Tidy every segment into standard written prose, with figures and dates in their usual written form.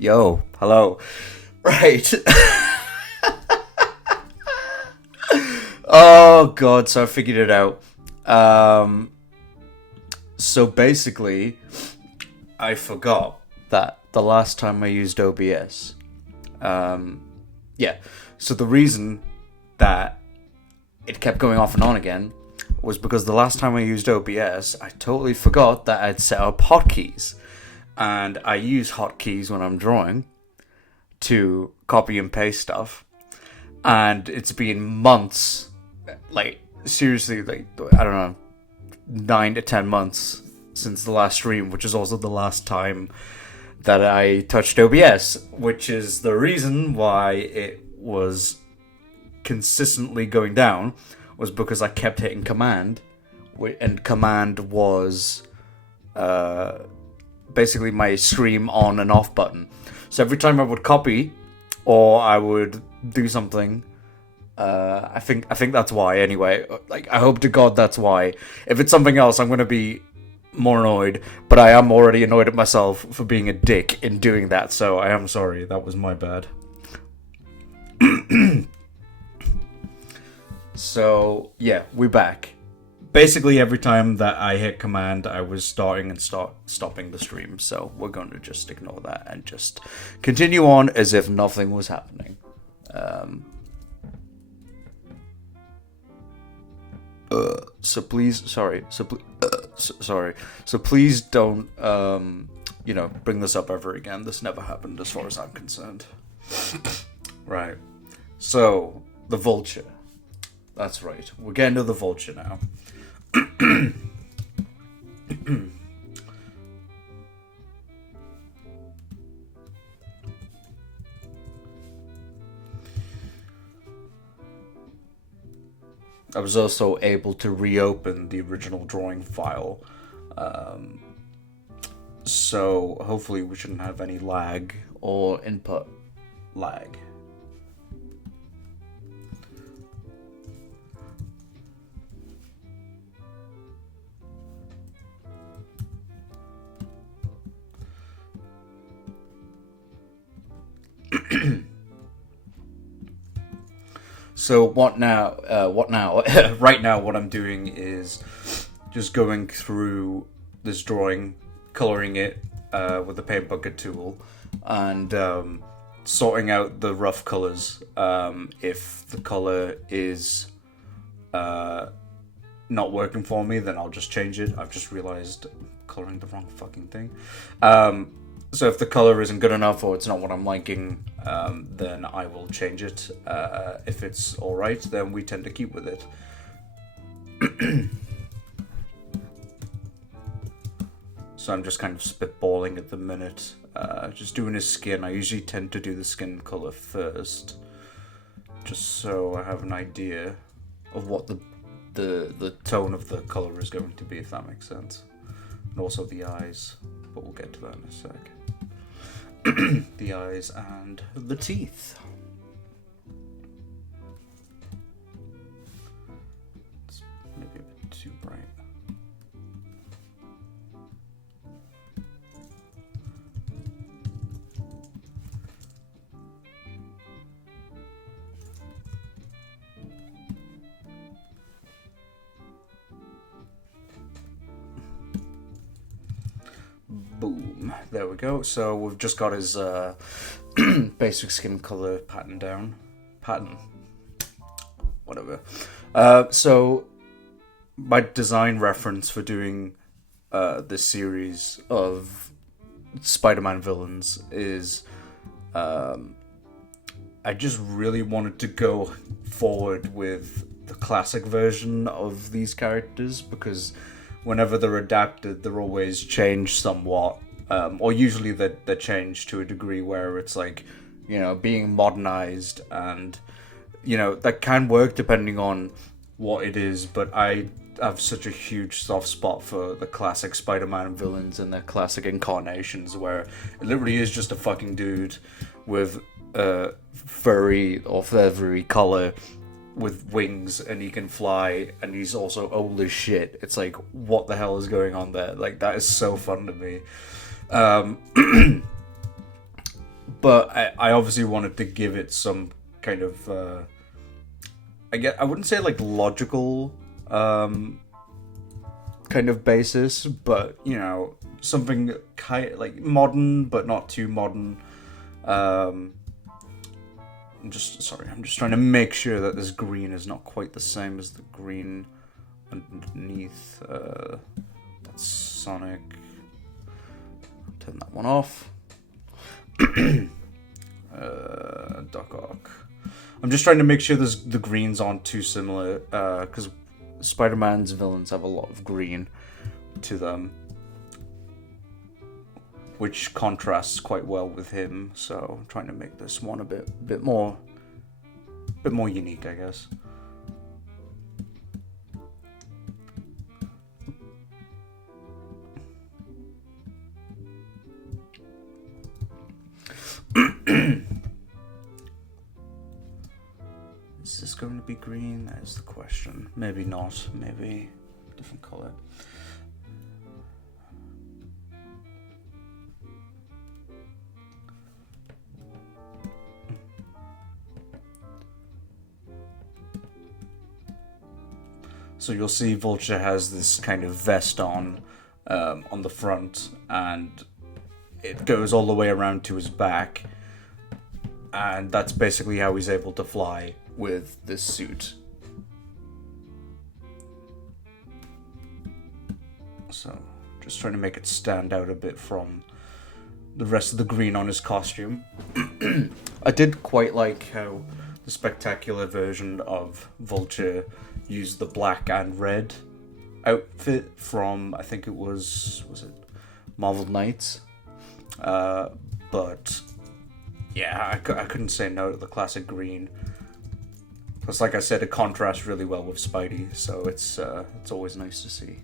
Yo, hello. Right. Oh god, so I figured it out. So basically, I forgot that the last time I used OBS. Yeah. So the reason that it kept going off and on again was because the last time I used OBS, I totally forgot that I'd set up hotkeys. And I use hotkeys when I'm drawing to copy and paste stuff. And it's been months, like, seriously, like, I don't know, 9 to 10 months since the last stream, which is also the last time that I touched OBS, which is the reason why it was consistently going down, was because I kept hitting command, and command was basically my stream on and off button. So every time I would copy or I would do something, I think that's why anyway. Like, I hope to God that's why. If it's something else, I'm going to be more annoyed, but I am already annoyed at myself for being a dick in doing that, so I am sorry. That was my bad. So, yeah, we're back. Basically, every time that I hit command, I was starting and stopping the stream, so we're going to just ignore that and just continue on as if nothing was happening. So please, sorry. So please don't, bring this up ever again. This never happened as far as I'm concerned. Right. So, the Vulture. That's right. We're getting to the Vulture now. I was also able to reopen the original drawing file, so hopefully we shouldn't have any lag or input lag. So what now? Right now, what I'm doing is just going through this drawing, coloring it with the paint bucket tool, and sorting out the rough colors. If the color is not working for me, then I'll just change it. I've just realized I'm coloring the wrong fucking thing. So if the color isn't good enough or it's not what I'm liking, then I will change it. If it's alright, then we tend to keep with it. So I'm just kind of spitballing at the minute. Just doing his skin. I usually tend to do the skin color first, just so I have an idea of what the tone of the color is going to be, if that makes sense. And also the eyes, but we'll get to that in a sec. The eyes and the teeth. It's maybe a bit too bright. Boom. There we go. So we've just got his basic skin color pattern down. Whatever. So my design reference for doing this series of Spider-Man villains is I just really wanted to go forward with the classic version of these characters, because whenever they're adapted, they're always changed somewhat, or usually they're changed to a degree where it's like, being modernized, and, that can work depending on what it is, but I have such a huge soft spot for the classic Spider-Man villains and their classic incarnations, where it literally is just a fucking dude with furry or feathery color with wings, and he can fly, and he's also old as shit. It's like, what the hell is going on there? Like, that is so fun to me. but I obviously wanted to give it some kind of I wouldn't say like logical kind of basis, but you know, something kind like modern but not too modern. I'm just trying to make sure that this green is not quite the same as the green underneath. That's Sonic. Turn that one off. Duck Arc. I'm just trying to make sure the greens aren't too similar, because Spider-Man's villains have a lot of green to them, which contrasts quite well with him. So I'm trying to make this one a bit more unique, I guess. Is this going to be green? That is the question. Maybe not. Maybe different color. So you'll see Vulture has this kind of vest on the front, and it goes all the way around to his back, and that's basically how he's able to fly with this suit. So just trying to make it stand out a bit from the rest of the green on his costume. I did quite like how the spectacular version of Vulture used the black and red outfit from, I think was it Marvel Knights? But yeah, I couldn't say no to the classic green. Plus, like I said, it contrasts really well with Spidey, so it's always nice to see.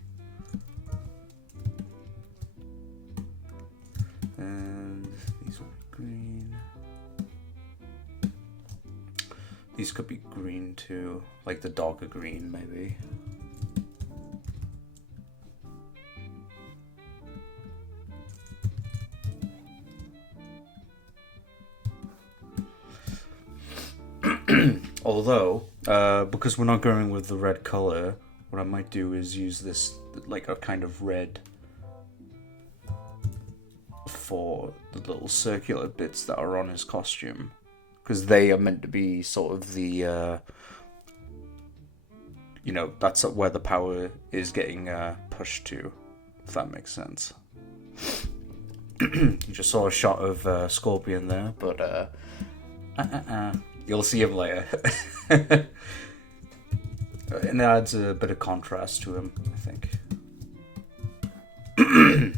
And these will be green. These could be green too, like the darker green maybe. Although, because we're not going with the red color, what I might do is use this, like a kind of red for the little circular bits that are on his costume. Because they are meant to be sort of the, you know, that's where the power is getting pushed to, if that makes sense. You just saw a shot of Scorpion there, but you'll see him later. And it adds a bit of contrast to him, I think. Yeah,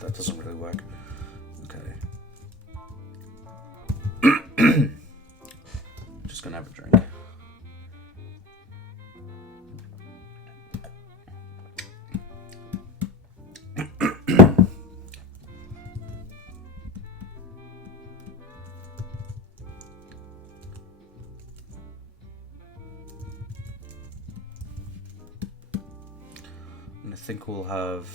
that doesn't really work. Okay. Just gonna have a drink. I think we'll have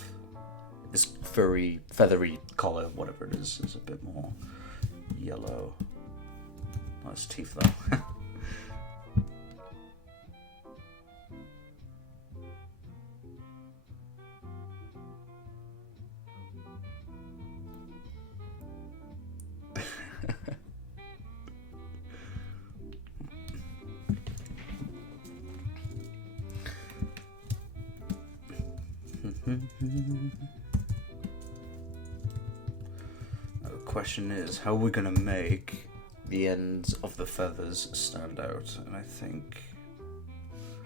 this furry, feathery color, whatever it is a bit more yellow. Oh, his teeth though. Now the question is, how are we going to make the ends of the feathers stand out? And I think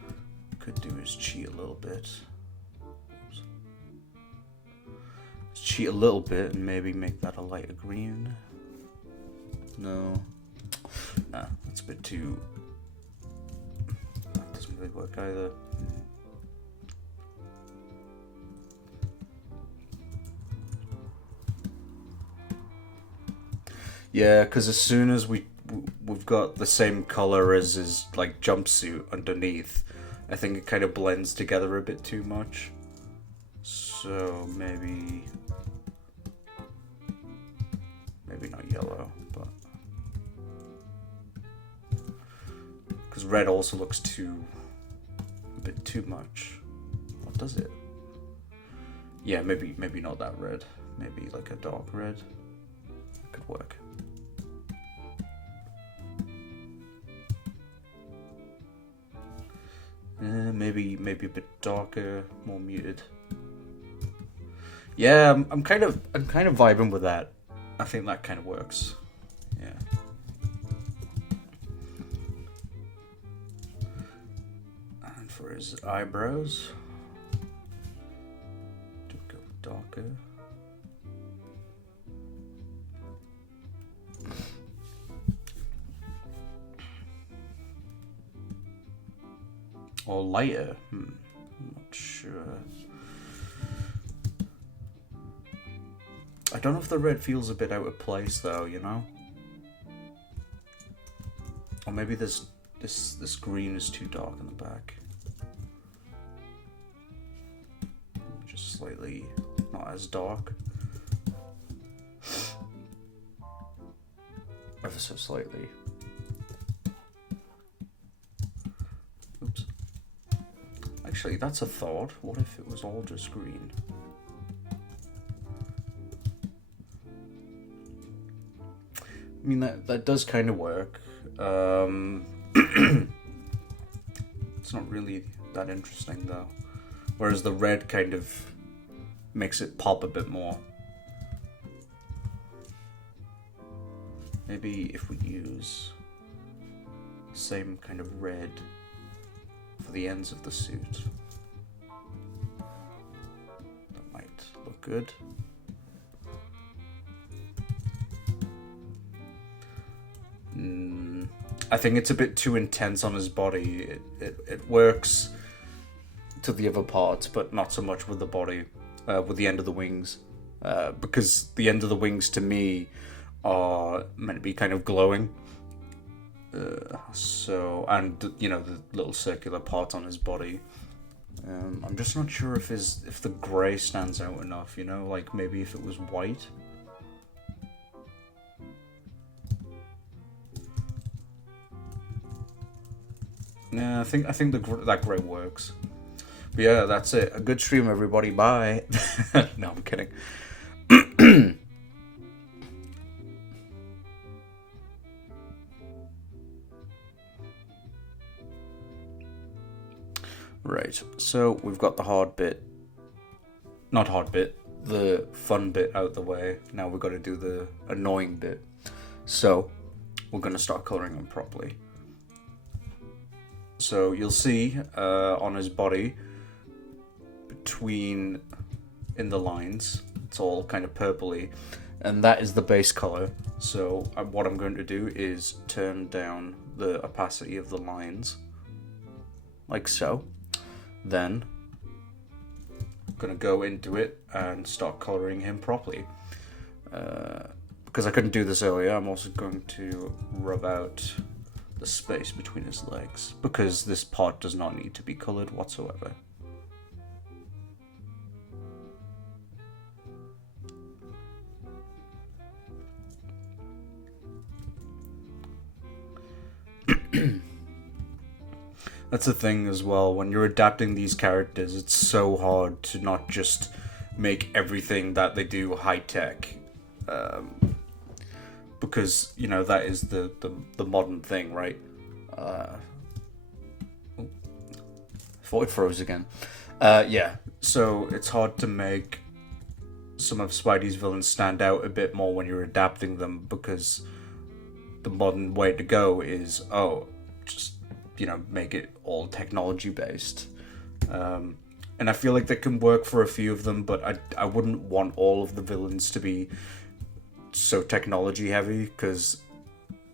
what we could do is cheat a little bit. Oops. Let's cheat a little bit and maybe make that a lighter green. No. Nah, that's a bit too... That doesn't really work either. Yeah, because as soon as we've got the same color as his like jumpsuit underneath, I think it kind of blends together a bit too much. So maybe not yellow, but because red also looks a bit too much. What does it? Yeah, maybe not that red. Maybe like a dark red could work. Maybe a bit darker, more muted. Yeah, I'm kind of vibing with that. I think that kind of works. Yeah. And for his eyebrows, do we go darker? Or lighter? I'm not sure. I don't know if the red feels a bit out of place though, you know? Or maybe this green is too dark in the back. Just slightly not as dark. Ever so slightly. Oops. Actually, that's a thought. What if it was all just green? I mean, that does kind of work. It's not really that interesting though. Whereas the red kind of makes it pop a bit more. Maybe if we use the same kind of red for the ends of the suit, that might look good. I think it's a bit too intense on his body. It works to the other parts, but not so much with the body, with the end of the wings. Because the end of the wings, to me, are meant to be kind of glowing. And, you know, the little circular part on his body. I'm just not sure if the grey stands out enough, you know? Like, maybe if it was white. Yeah, I think that grey works. But yeah, that's it. A good stream, everybody. Bye. No, I'm kidding. Right, so we've got the hard bit. Not hard bit, the fun bit out the way. Now we've got to do the annoying bit. So, we're going to start colouring him properly. So you'll see on his body, in the lines, it's all kind of purpley, and that is the base color. So what I'm going to do is turn down the opacity of the lines, like so. Then I'm going to go into it and start coloring him properly. Because I couldn't do this earlier, I'm also going to rub out the space between his legs, because this part does not need to be colored whatsoever. That's the thing as well, when you're adapting these characters, it's so hard to not just make everything that they do high-tech. Because, you know, that is the modern thing, right? Thought it froze again. Yeah, so it's hard to make some of Spidey's villains stand out a bit more when you're adapting them, because the modern way to go is, just, you know, make it all technology-based. And I feel like that can work for a few of them, but I wouldn't want all of the villains to be so technology heavy, because,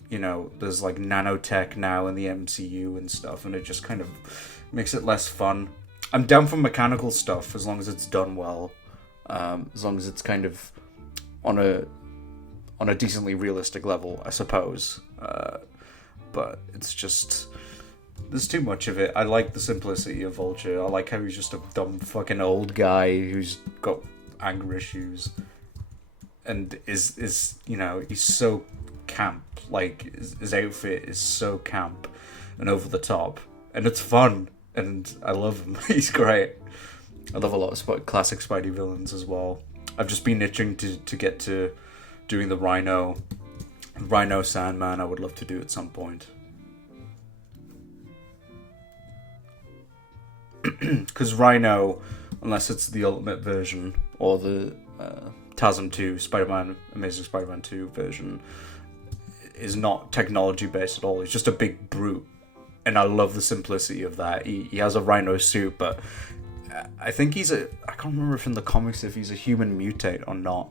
you know, there's like nanotech now in the MCU and stuff, and it just kind of makes it less fun. I'm down for mechanical stuff as long as it's done well, as long as it's kind of on a decently realistic level, I suppose. But it's just, there's too much of it. I like the simplicity of Vulture. I like how he's just a dumb fucking old guy who's got anger issues, and is he's so camp. Like his outfit is so camp and over the top, and it's fun, and I love him. He's great. I love a lot of classic Spidey villains as well. I've just been itching to get to doing the Rhino Sandman. I would love to do at some point. Because Rhino, unless it's the Ultimate version or the TASM 2, Amazing Spider-Man 2 version, is not technology based at all. He's just a big brute. And I love the simplicity of that. He has a Rhino suit, but I think I can't remember if in the comics if he's a human mutate or not.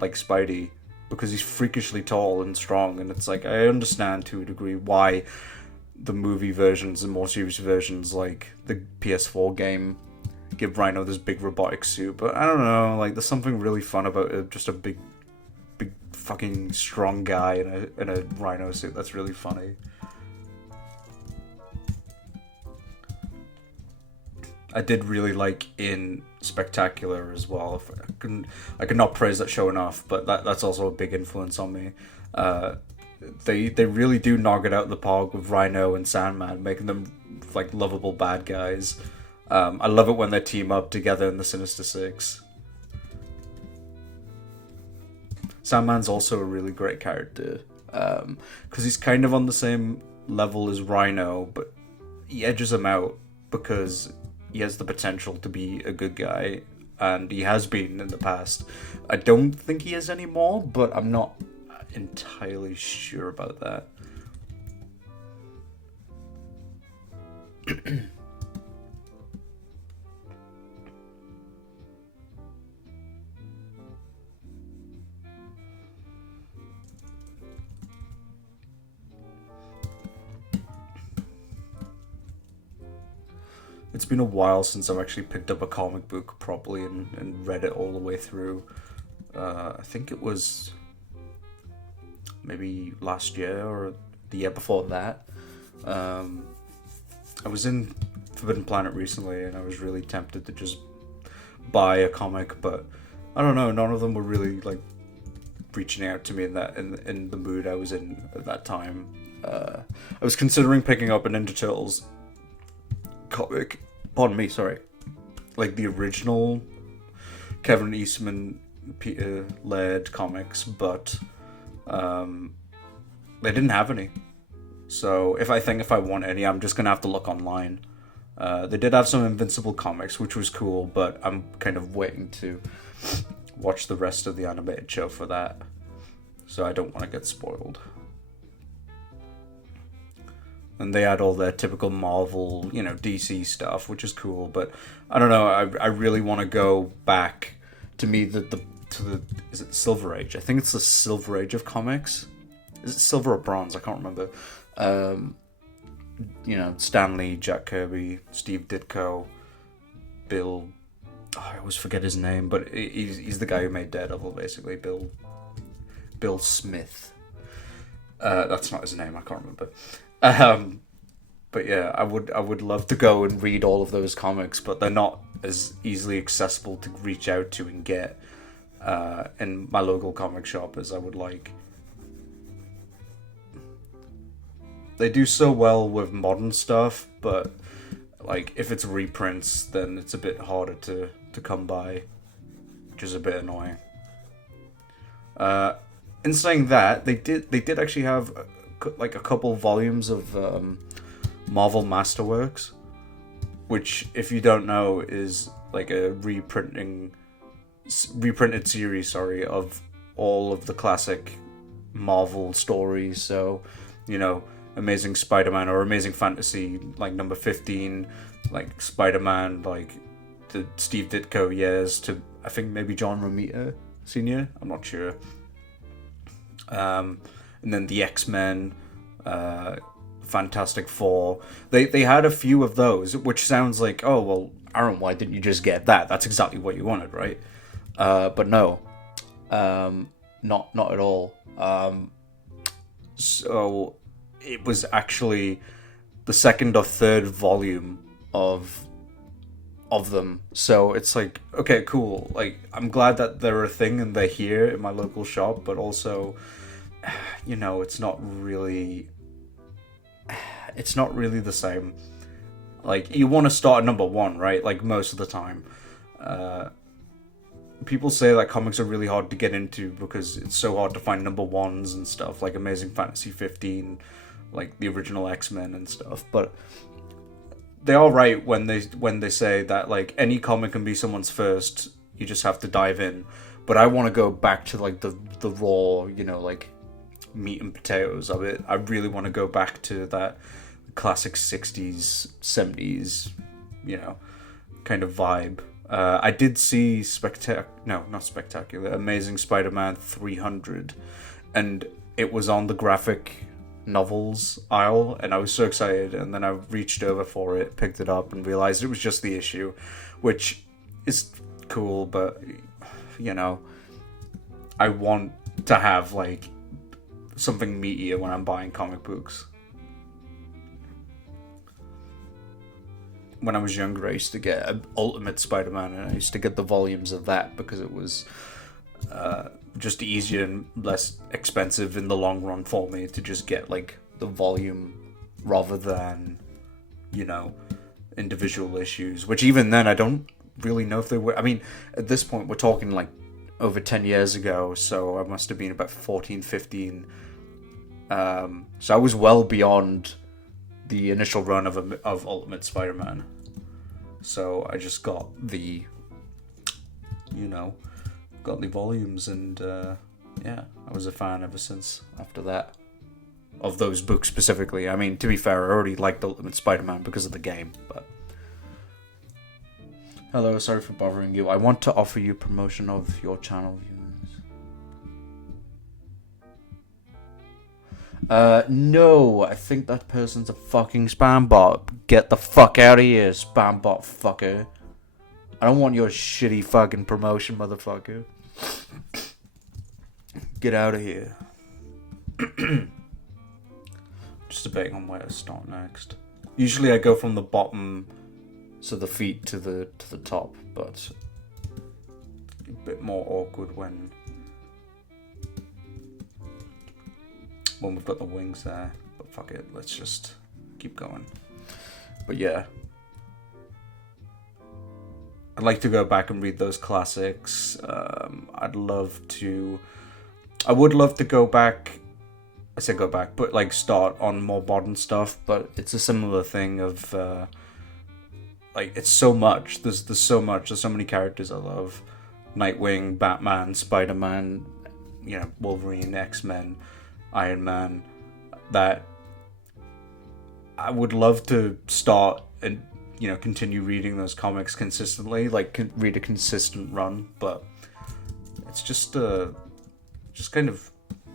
Like Spidey, because he's freakishly tall and strong, and it's like, I understand to a degree why the movie versions and more serious versions, like the PS4 game, give Rhino this big robotic suit, but I don't know, like there's something really fun about just a big fucking strong guy in a Rhino suit. That's really funny. I did really like in Spectacular as well. I could not praise that show enough, but that's also a big influence on me. They really do knock it out of the park with Rhino and Sandman, making them like lovable bad guys. I love it when they team up together in the Sinister Six. Sandman's also a really great character, because he's kind of on the same level as Rhino, but he edges him out because he has the potential to be a good guy, and he has been in the past. I don't think he is anymore, but I'm not entirely sure about that. It's been a while since I've actually picked up a comic book properly and read it all the way through. I think it was maybe last year or the year before that. I was in Forbidden Planet recently, and I was really tempted to just buy a comic, but I don't know, none of them were really like reaching out to me in the mood I was in at that time. I was considering picking up a Ninja Turtles comic, like the original Kevin Eastman, Peter Laird comics, but they didn't have any. So if I want any, I'm just gonna have to look online. They did have some Invincible comics, which was cool, but I'm kind of waiting to watch the rest of the animated show for that, so I don't want to get spoiled. And they had all their typical Marvel, DC stuff, which is cool. But I don't know. I really want to go back to is it Silver Age? I think it's the Silver Age of comics. Is it Silver or Bronze? I can't remember. Stan Lee, Jack Kirby, Steve Ditko, Bill. Oh, I always forget his name, but he's the guy who made Daredevil, basically. Bill Smith. That's not his name. I can't remember. But yeah, I would love to go and read all of those comics, but they're not as easily accessible to reach out to and get in my local comic shop as I would like. They do so well with modern stuff, but like if it's reprints, then it's a bit harder to come by, which is a bit annoying. In saying that, they did actually have like a couple volumes of Marvel Masterworks, which, if you don't know, is like a reprinted series, of all of the classic Marvel stories. So, Amazing Spider-Man or Amazing Fantasy, like number 15, like Spider-Man, like the Steve Ditko years to I think maybe John Romita Sr. I'm not sure. And then the X-Men, Fantastic Four. They had a few of those, which sounds like, oh, well, Aaron, why didn't you just get that? That's exactly what you wanted, right? But no. Not at all. So it was actually the second or third volume of them. So it's like, okay, cool. Like, I'm glad that they're a thing and they're here in my local shop, but also, it's not really the same. Like, you want to start at number one, right? Like, most of the time. People say that comics are really hard to get into because it's so hard to find number ones and stuff, like Amazing Fantasy 15, like the original X-Men and stuff. But they are right when they say that, like, any comic can be someone's first. You just have to dive in. But I want to go back to, like, the raw, like, meat and potatoes of it. I really want to go back to that classic 60s, 70s, kind of vibe. I did see Amazing Spider-Man 300, and it was on the graphic novels aisle, and I was so excited, and then I reached over for it, picked it up, and realized it was just the issue, which is cool, but, I want to have, like, something meatier when I'm buying comic books. When I was younger, I used to get Ultimate Spider-Man, and I used to get the volumes of that because it was just easier and less expensive in the long run for me to just get, like, the volume rather than, individual issues. Which even then, I don't really know if they were. I mean, at this point, we're talking, like, over 10 years ago, so I must have been about 14, 15. So I was well beyond the initial run of Ultimate Spider-Man. So I just got the volumes, and I was a fan ever since after that. Of those books specifically. I mean, to be fair, I already liked Ultimate Spider-Man because of the game, but... Hello, sorry for bothering you. I want to offer you promotion of your channel viewers. No, I think that person's a fucking spam bot. Get the fuck out of here, spam bot fucker. I don't want your shitty fucking promotion, motherfucker. Get out of here. Just debating on where to start next. Usually I go from the bottom, so the feet to the top, but a bit more awkward when we've got the wings there. But fuck it, let's just keep going. But yeah, I'd like to go back and read those classics. I would love to go back. I say go back, but like start on more modern stuff. But it's a similar thing of like, it's so much. There's so much. There's so many characters I love. Nightwing, Batman, Spider-Man, Wolverine, X-Men, Iron Man, that I would love to start and continue reading those comics consistently, like read a consistent run, but it's just kind of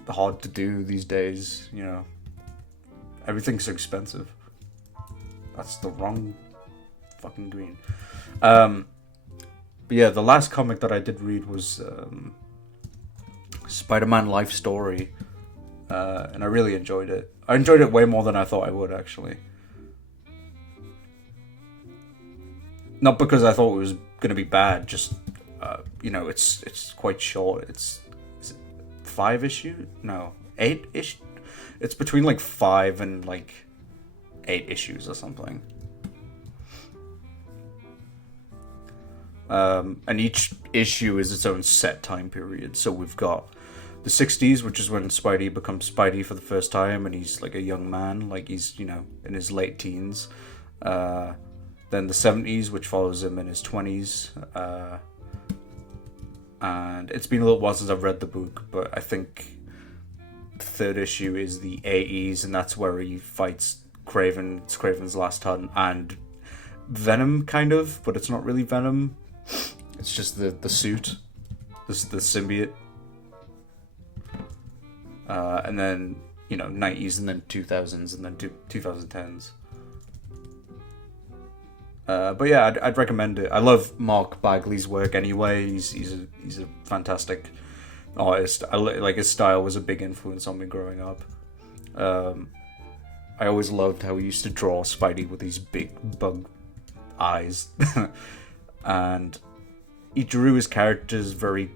hard to do these days. Everything's so expensive. That's the wrong fucking green. But yeah, the last comic that I did read was Spider-Man Life Story. And I really enjoyed it. I enjoyed it way more than I thought I would, actually. Not because I thought it was going to be bad, just, it's quite short. Is it 5 issue? No, 8-ish? It's between, like, 5 and, like, 8 issues or something. And each issue is its own set time period. So we've got the 60s, which is when Spidey becomes Spidey for the first time, and he's like a young man, like he's, in his late teens. Then the 70s, which follows him in his 20s. And it's been a little while since I've read the book, but I think the third issue is the 80s, and that's where he fights Kraven. It's Kraven's last hunt, and Venom, kind of, but it's not really Venom. It's just the suit, the symbiote. And then, 90s, and then 2000s, and then 2010s. But yeah, I'd recommend it. I love Mark Bagley's work anyway. He's a fantastic artist. Like his style was a big influence on me growing up. I always loved how he used to draw Spidey with these big bug eyes. And he drew his characters very,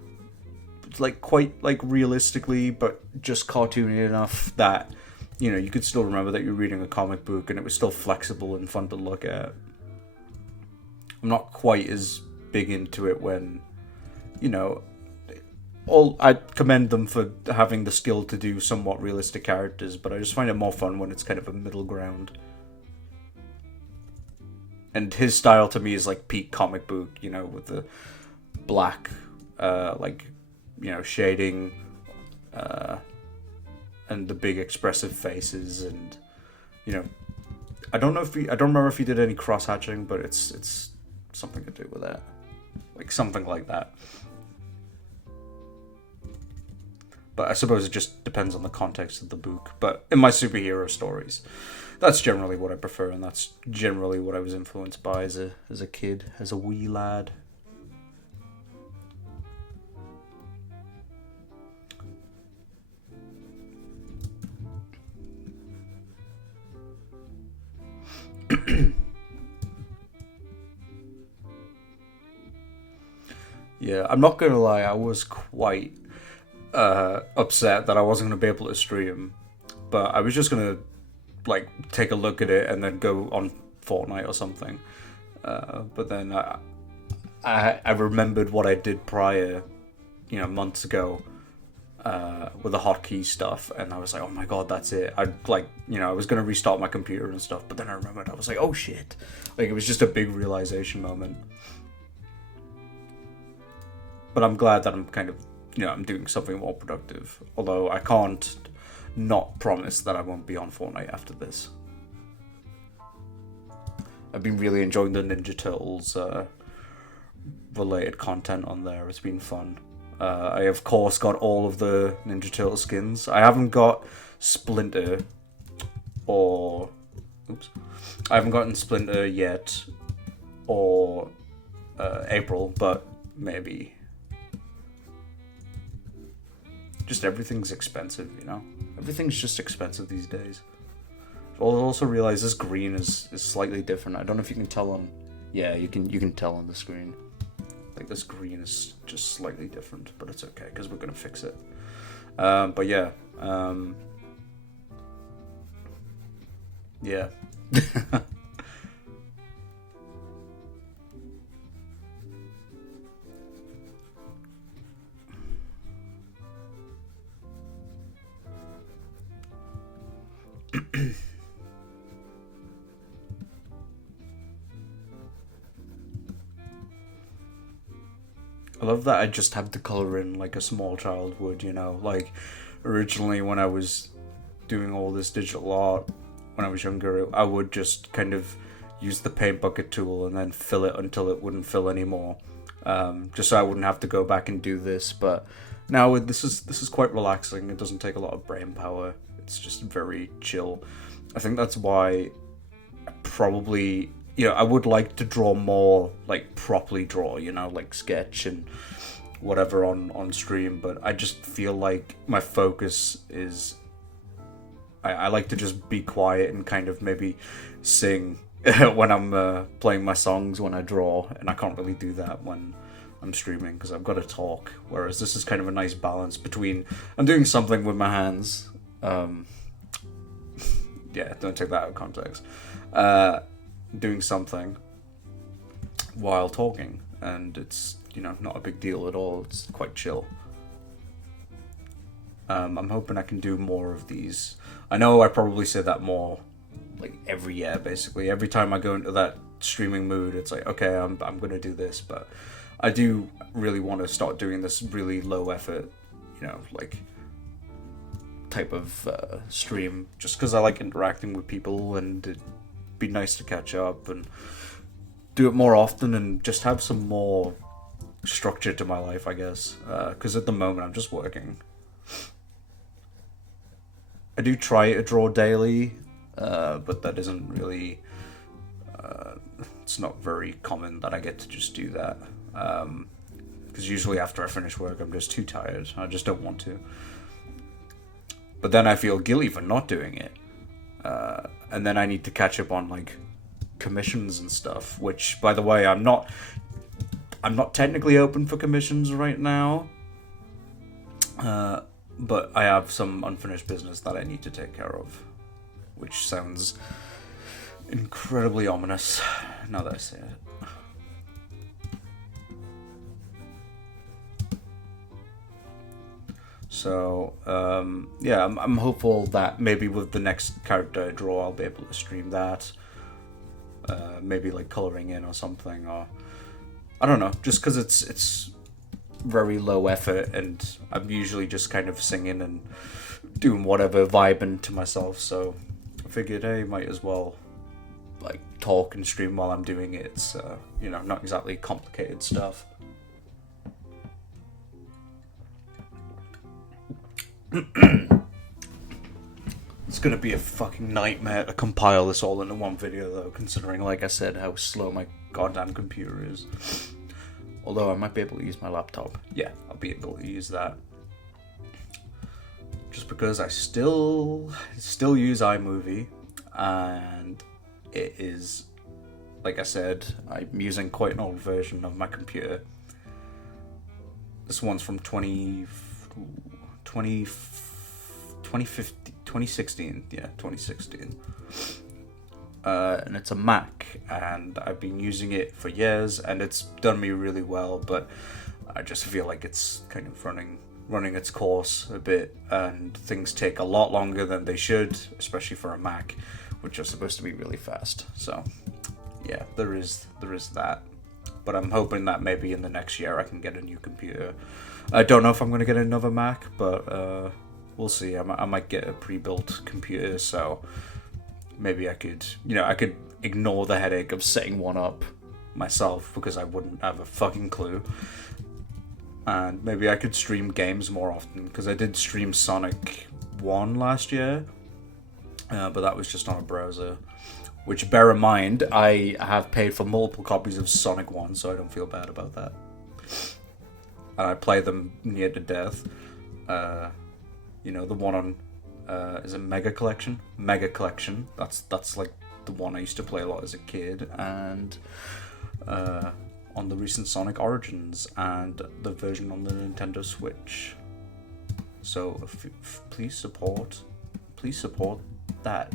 like, quite, like, realistically, but just cartoony enough that, you know, you could still remember that you're reading a comic book and it was still flexible and fun to look at. I'm not quite as big into it when, you know, I commend them for having the skill to do somewhat realistic characters, but I just find it more fun when it's kind of a middle ground. And his style to me is like peak comic book, you know, with the black, like, you know, shading, and the big expressive faces, and, you know, I don't remember if he did any cross hatching, but it's something to do with that, like something like that. But I suppose it just depends on the context of the book. But in my superhero stories, that's generally what I prefer, and that's generally what I was influenced by as a kid, as a wee lad. Yeah, I'm not gonna lie, I was quite upset that I wasn't going to be able to stream, but I was just going to, like, take a look at it and then go on Fortnite or something. But then I remembered what I did prior, you know, months ago, with the hotkey stuff, and I was like, oh my god, that's it. I, like, you know, I was going to restart my computer and stuff, but then I remembered, I was like, oh shit. Like, it was just a big realization moment. But I'm glad that I'm kind of, you know, I'm doing something more productive. Although I can't not promise that I won't be on Fortnite after this. I've been really enjoying the Ninja Turtles related content on there. It's been fun. I, of course, got all of the Ninja Turtle skins. I haven't got Splinter or... Oops. I haven't gotten Splinter yet or April, but maybe... Just everything's expensive, you know? Everything's just expensive these days. I'll also realize this green is slightly different. I don't know if you can tell on... Yeah, you can tell on the screen. Like, this green is just slightly different, but it's okay, because we're going to fix it. But yeah. Yeah. I love that I just have to colour in like a small child would, you know? Like, originally when I was doing all this digital art, when I was younger, I would just kind of use the paint bucket tool and then fill it until it wouldn't fill anymore. Just so I wouldn't have to go back and do this, but now this is quite relaxing. It doesn't take a lot of brain power. It's just very chill. I think that's why I probably, you know, I would like to draw more, like, properly draw, you know, like sketch and whatever on stream, but I just feel like my focus is, I like to just be quiet and kind of maybe sing when I'm playing my songs when I draw, and I can't really do that when I'm streaming because I've got to talk, whereas this is kind of a nice balance between, I'm doing something with my hands, yeah, don't take that out of context, doing something while talking, and it's, you know, not a big deal at all. It's quite chill. I'm hoping I can do more of these. I know I probably say that more like every year, basically. Every time I go into that streaming mood, it's like, okay, I'm gonna do this, but I do really want to start doing this really low effort, you know, like type of stream, just because I like interacting with people, and it'd be nice to catch up and do it more often and just have some more structure to my life, I guess, because at the moment I'm just working. I do try to draw daily, but that isn't really, it's not very common that I get to just do that, because usually after I finish work I'm just too tired, I just don't want to. But then I feel guilty for not doing it, and then I need to catch up on like commissions and stuff. Which, by the way, I'm not technically open for commissions right now, but I have some unfinished business that I need to take care of, which sounds incredibly ominous now that I say it. So, yeah, I'm hopeful that maybe with the next character I draw, I'll be able to stream that. Maybe like coloring in or something, or I don't know, just because it's very low effort, and I'm usually just kind of singing and doing whatever, vibing to myself. So I figured, hey, might as well like talk and stream while I'm doing it. It's you know, not exactly complicated stuff. It's gonna be a fucking nightmare to compile this all into one video though, considering, like I said, how slow my goddamn computer is. Although I might be able to use my laptop. Yeah, I'll be able to use that. Just because I still use iMovie, and it is, like I said, I'm using quite an old version of my computer. This one's from 2016, yeah, 2016. And it's a Mac, and I've been using it for years, and it's done me really well, but I just feel like it's kind of running its course a bit, and things take a lot longer than they should, especially for a Mac, which are supposed to be really fast. So, yeah, there is that. But I'm hoping that maybe in the next year I can get a new computer. I don't know if I'm going to get another Mac, but we'll see. I might get a pre-built computer, so maybe I could ignore the headache of setting one up myself, because I wouldn't have a fucking clue. And maybe I could stream games more often, because I did stream Sonic 1 last year, but that was just on a browser. Which, bear in mind, I have paid for multiple copies of Sonic 1, so I don't feel bad about that. And I play them near to death. You know, the one on, is it Mega Collection? Mega Collection. That's like the one I used to play a lot as a kid. And on the recent Sonic Origins, and the version on the Nintendo Switch. So please support that.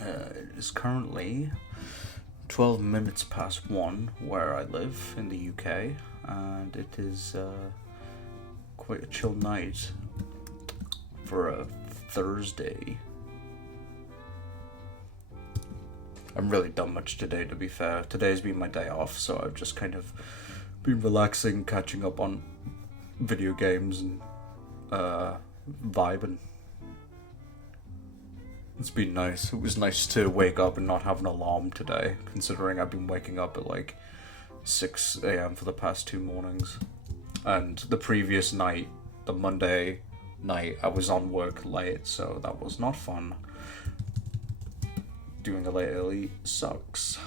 It is currently 12 minutes past 1 where I live in the UK, and it is quite a chill night for a Thursday. I haven't really done much today, to be fair. Today's been my day off, so I've just kind of been relaxing, catching up on video games, and vibing. It's been nice. It was nice to wake up and not have an alarm today, considering I've been waking up at like 6 a.m. for the past 2 mornings. And the previous night, the Monday night, I was on work late, so that was not fun. Doing a late early sucks.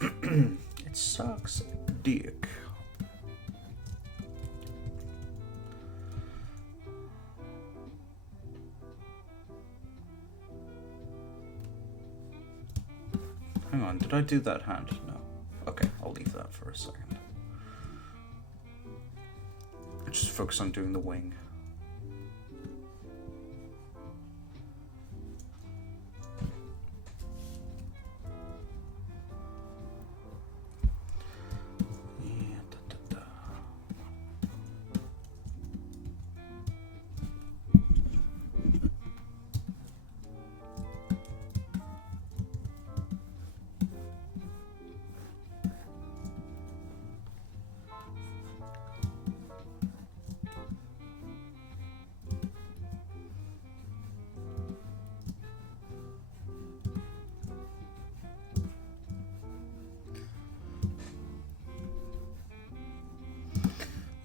It sucks dick. Hang on, Did I do that hand? No. Okay, I'll leave that for a second. Just focus on doing the wing.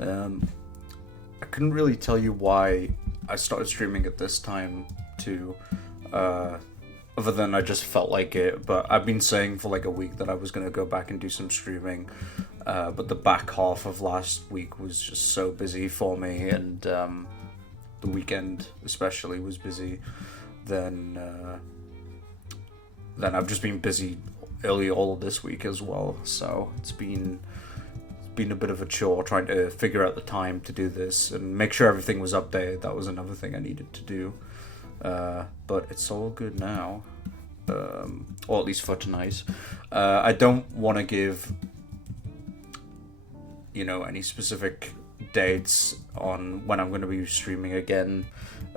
I couldn't really tell you why I started streaming at this time too, other than I just felt like it. But I've been saying for like a week that I was going to go back and do some streaming, but the back half of last week was just so busy for me, and the weekend especially was busy. Then I've just been busy early all of this week as well, so it's been a bit of a chore trying to figure out the time to do this and make sure everything was updated. That was another thing I needed to do, but it's all good now, or at least for tonight. I don't want to give any specific dates on when I'm going to be streaming again,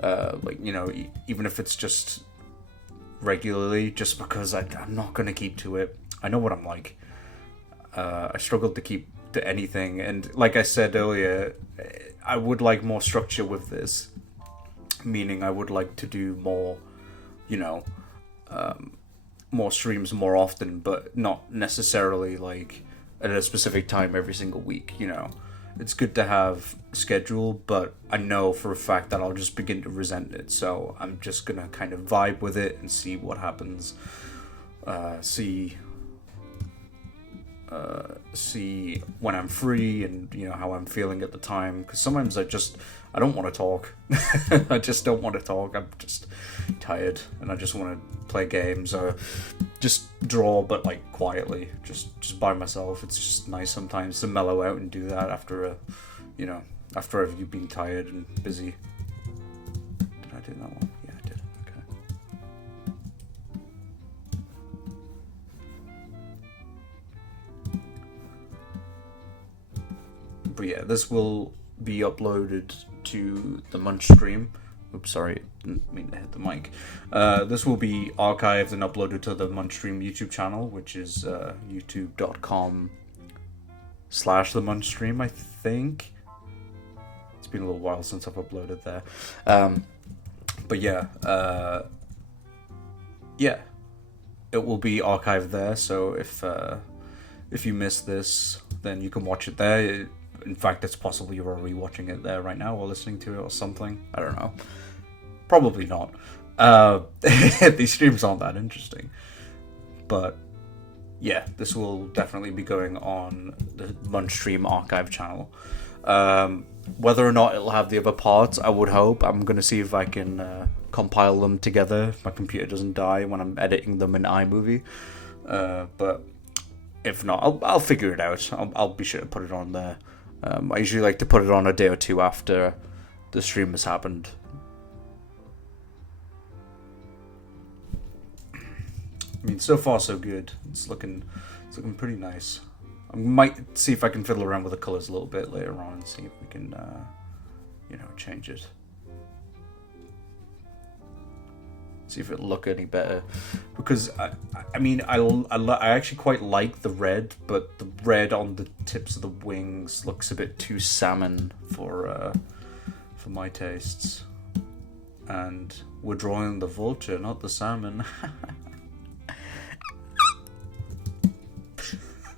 even if it's just regularly, just because I'm not going to keep to it. I know what I'm like. I struggled to keep to anything, and like I said earlier, I would like more structure with this, meaning I would like to do more, more streams more often, but not necessarily like at a specific time every single week. It's good to have a schedule, but I know for a fact that I'll just begin to resent it, so I'm just gonna kind of vibe with it and see what happens. See when I'm free and how I'm feeling at the time, because sometimes I don't want to talk. I just don't want to talk. I'm just tired and I just want to play games or just draw, but like quietly, just by myself. It's just nice sometimes to mellow out and do that after after you've been tired and busy. Did I do that one? Yeah, I did. Okay. But yeah, this will be uploaded to the Munch stream. Oops, sorry, didn't mean to hit the mic. This will be archived and uploaded to the Munch stream YouTube channel, which is youtube.com/the Munch stream, I think. It's been a little while since I've uploaded there. But yeah, it will be archived there, so if you missed this, then you can watch it there. In fact, it's possible you're already watching it there right now or listening to it or something. I don't know. Probably not. These streams aren't that interesting. But yeah, this will definitely be going on the Munch Stream archive channel. Whether or not it'll have the other parts, I would hope. I'm going to see if I can compile them together if my computer doesn't die when I'm editing them in iMovie. But if not, I'll figure it out. I'll be sure to put it on there. I usually like to put it on a day or two after the stream has happened. I mean, so far so good. It's looking pretty nice. I might see if I can fiddle around with the colors a little bit later on and see if we can, change it. See if it'll look any better, because I actually quite like the red, but the red on the tips of the wings looks a bit too salmon for my tastes. And we're drawing the vulture, not the salmon.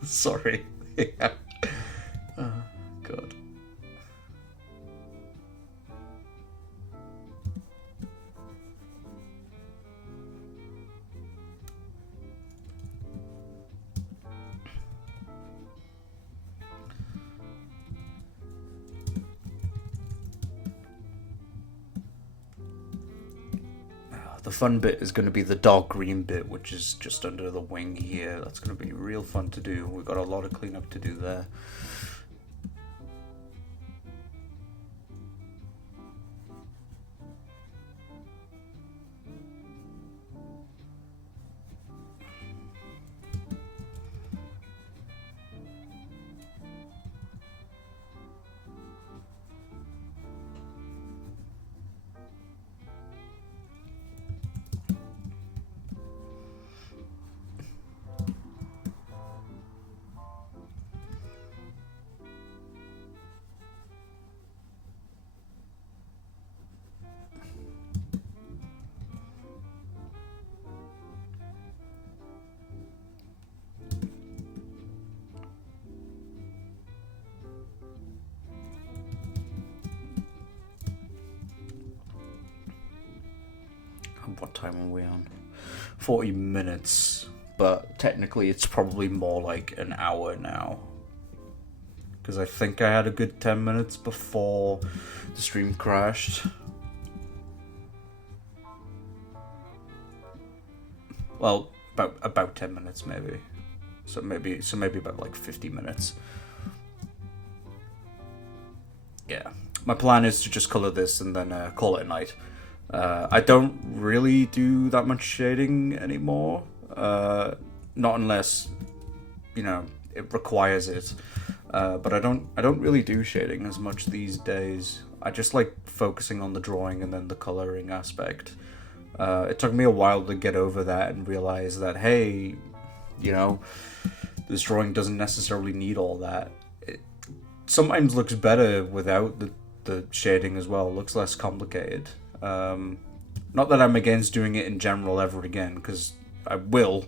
Sorry. Yeah. Oh, God. The fun bit is going to be the dark green bit, which is just under the wing here. That's going to be real fun to do. We've got a lot of cleanup to do there. What time are we on? 40 minutes, but technically it's probably more like an hour now. Because I think I had a good 10 minutes before the stream crashed. Well, about 10 minutes maybe. So maybe about like 50 minutes. Yeah. My plan is to just color this and then call it a night. I don't really do that much shading anymore. Not unless, you know, it requires it. But I don't really do shading as much these days. I just like focusing on the drawing and then the coloring aspect. It took me a while to get over that and realize that, hey, you know, this drawing doesn't necessarily need all that. It sometimes looks better without the shading as well. It looks less complicated. Not that I'm against doing it in general ever again, because I will.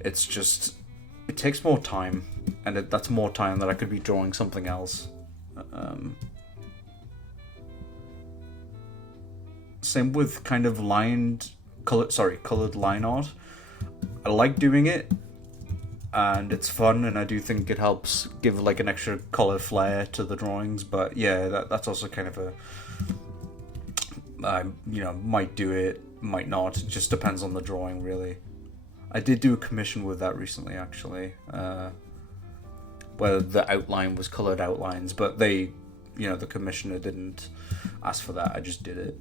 It's just, it takes more time, and that's more time that I could be drawing something else. Same with kind of colored line art. I like doing it, and it's fun, and I do think it helps give like an extra color flair to the drawings. But yeah, that's also kind of a, I might do it, might not. It just depends on the drawing, really. I did do a commission with that recently, actually, where the outline was colored outlines, but the commissioner didn't ask for that. I just did it.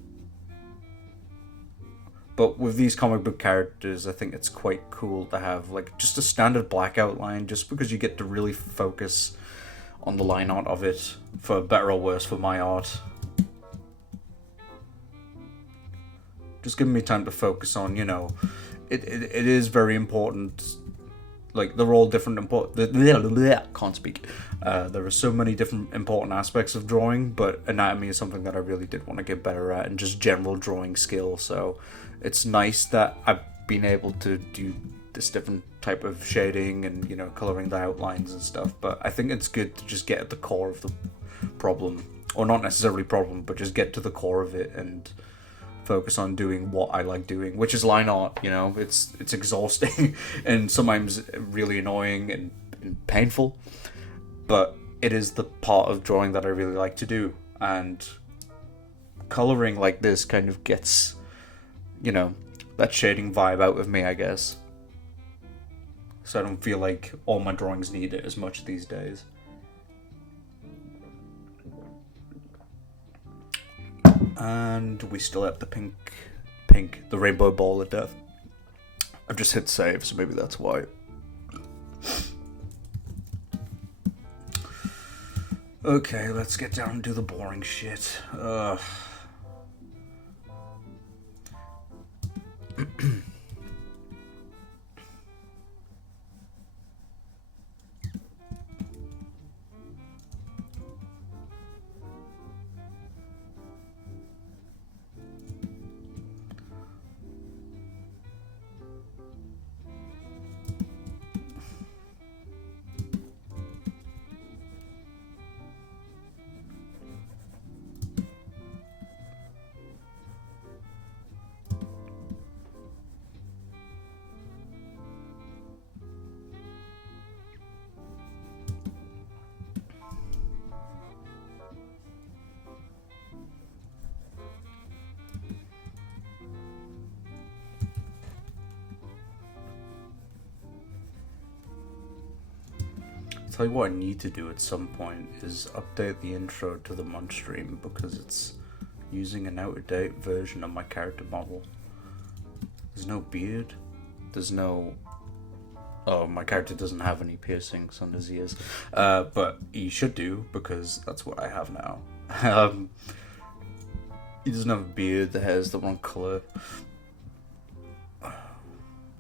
But with these comic book characters, I think it's quite cool to have like just a standard black outline, just because you get to really focus on the line art of it, for better or worse for my art. Just giving me time to focus on, it is very important. Like, they're all different can't speak. There are so many different important aspects of drawing, but anatomy is something that I really did want to get better at, and just general drawing skill. So it's nice that I've been able to do this different type of shading and, coloring the outlines and stuff. But I think it's good to just get at the core of the problem. Or not necessarily problem, but just get to the core of it and focus on doing what I like doing, which is line art. It's exhausting and sometimes really annoying and painful, but it is the part of drawing that I really like to do, and coloring like this kind of gets that shading vibe out of me, I guess, so I don't feel like all my drawings need it as much these days. And we still have the pink, the rainbow ball of death. I've just hit save, so maybe that's why. Okay, let's get down and do the boring shit. tell you what I need to do at some point is update the intro to the munch stream, because it's using an out-of-date version of my character model. There's no beard. There's no... Oh, my character doesn't have any piercings on his ears. But he should do, because that's what I have now. He doesn't have a beard, the hair's the wrong colour.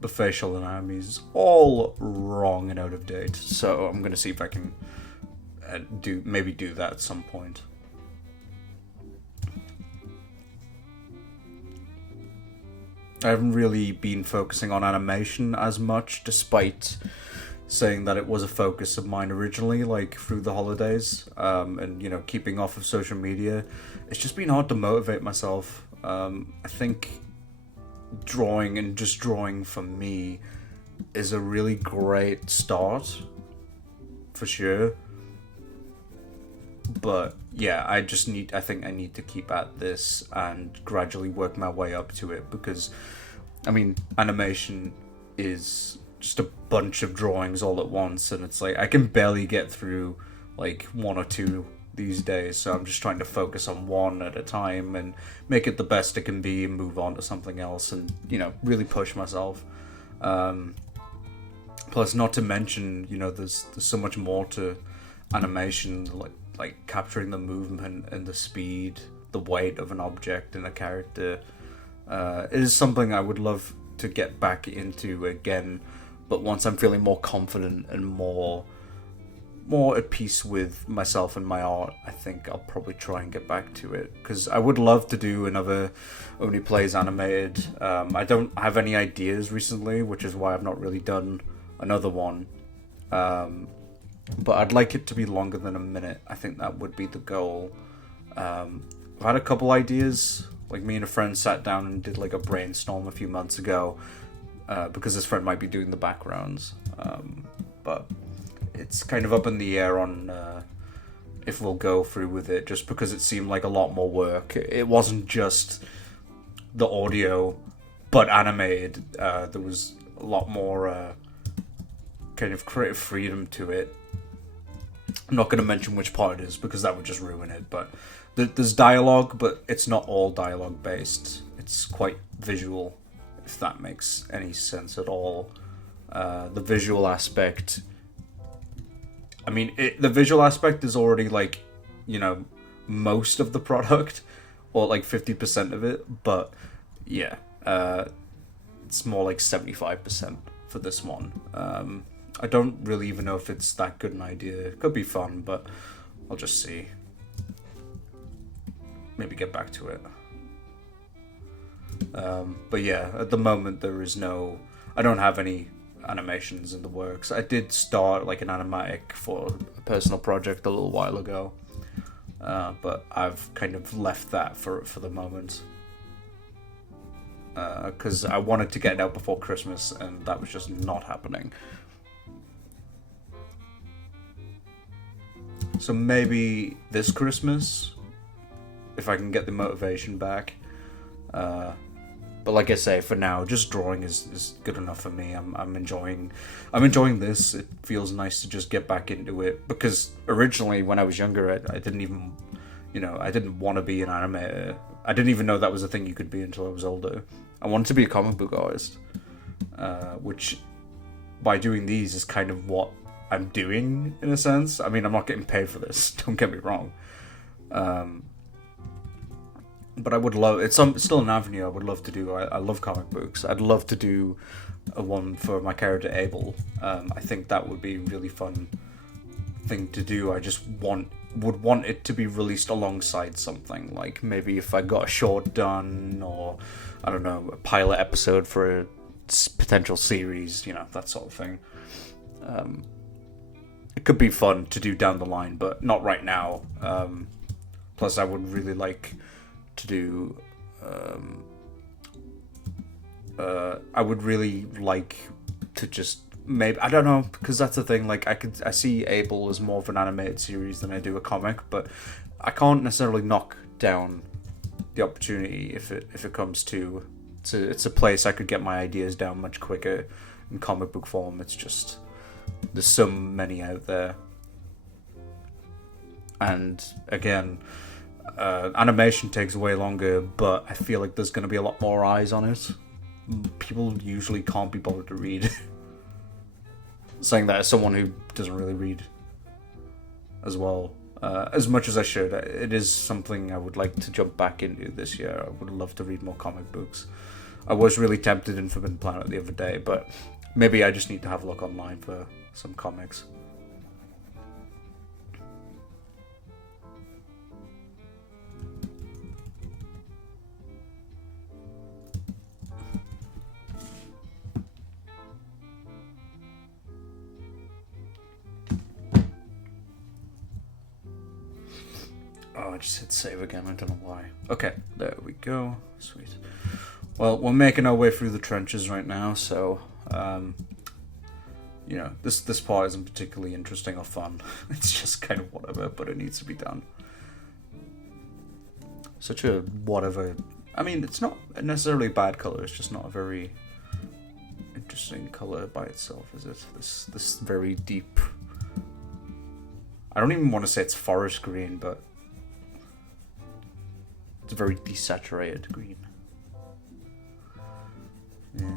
The facial anatomy is all wrong and out of date. So I'm going to see if I can maybe do that at some point. I haven't really been focusing on animation as much, despite saying that it was a focus of mine originally, like through the holidays, and you know, keeping off of social media. It's just been hard to motivate myself. I think drawing for me is a really great start, for sure. But yeah, I think I need to keep at this and gradually work my way up to it, because I mean, animation is just a bunch of drawings all at once, and it's like I can barely get through like one or two these days, so I'm just trying to focus on one at a time and make it the best it can be and move on to something else, and you know, really push myself. Plus, not to mention, you know, there's so much more to animation, like capturing the movement and the speed, the weight of an object and a character. It is something I would love to get back into again, but once I'm feeling more confident and more at peace with myself and my art, I think I'll probably try and get back to it, because I would love to do another Only Plays Animated. I don't have any ideas recently, which is why I've not really done another one. But I'd like it to be longer than a minute. I think that would be the goal. I've had a couple ideas. Like, me and a friend sat down and did like a brainstorm a few months ago, because this friend might be doing the backgrounds. But it's kind of up in the air on if we'll go through with it, just because it seemed like a lot more work. It wasn't just the audio, but animated. There was a lot more kind of creative freedom to it. I'm not going to mention which part it is, because that would just ruin it, but there's dialogue, but it's not all dialogue based. It's quite visual, if that makes any sense at all. The visual aspect, I mean, the visual aspect is already like, you know, most of the product, or like 50% of it, but yeah, it's more like 75% for this one. I don't really even know if it's that good an idea. It could be fun, but I'll just see. Maybe get back to it. But yeah, at the moment I don't have any animations in the works. I did start like an animatic for a personal project a little while ago, but I've kind of left that for the moment, because I wanted to get it out before Christmas, and that was just not happening. So maybe this Christmas, if I can get the motivation back. But like I say, for now, just drawing is good enough for me. I'm enjoying this. It feels nice to just get back into it, because originally when I was younger, I didn't even, you know, I didn't want to be an animator. I didn't even know that was a thing you could be until I was older. I wanted to be a comic book artist, which by doing these is kind of what I'm doing in a sense. I mean, I'm not getting paid for this, don't get me wrong. But I would love, it's still an avenue I would love to do. I love comic books. I'd love to do a one for my character Abel. I think that would be a really fun thing to do. I just would want it to be released alongside something. Like maybe if I got a short done, or I don't know, a pilot episode for a potential series, you know, that sort of thing. It could be fun to do down the line, but not right now. Plus, I would really like to do. I would really like to just maybe, I don't know, because that's the thing. Like I see Abel as more of an animated series than I do a comic, but I can't necessarily knock down the opportunity if it comes to. It's a place I could get my ideas down much quicker in comic book form. It's just, there's so many out there. And again, animation takes way longer, but I feel like there's going to be a lot more eyes on it. People usually can't be bothered to read. Saying that as someone who doesn't really read as well, as much as I should, it is something I would like to jump back into this year. I would love to read more comic books. I was really tempted in Forbidden Planet the other day, but maybe I just need to have a look online for some comics. Oh, I just hit save again, I don't know why. Okay, there we go. Sweet. Well, we're making our way through the trenches right now, so, you know, this part isn't particularly interesting or fun. It's just kind of whatever, but it needs to be done. Such a whatever... I mean, it's not necessarily a bad colour, it's just not a very interesting colour by itself, is it? This very deep... I don't even want to say it's forest green, but... it's a very desaturated green. Yeah,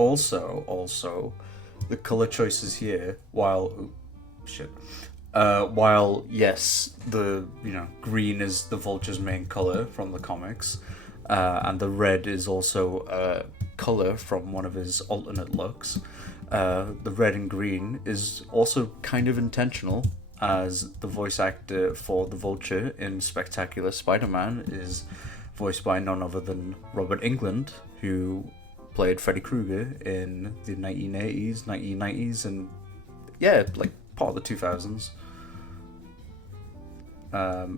Also, the color choices here, while yes, the green is the Vulture's main color from the comics, and the red is also a color from one of his alternate looks. The red and green is also kind of intentional, as the voice actor for the Vulture in Spectacular Spider-Man is voiced by none other than Robert Englund, who played Freddy Krueger in the 1990s, and yeah, like part of the 2000s.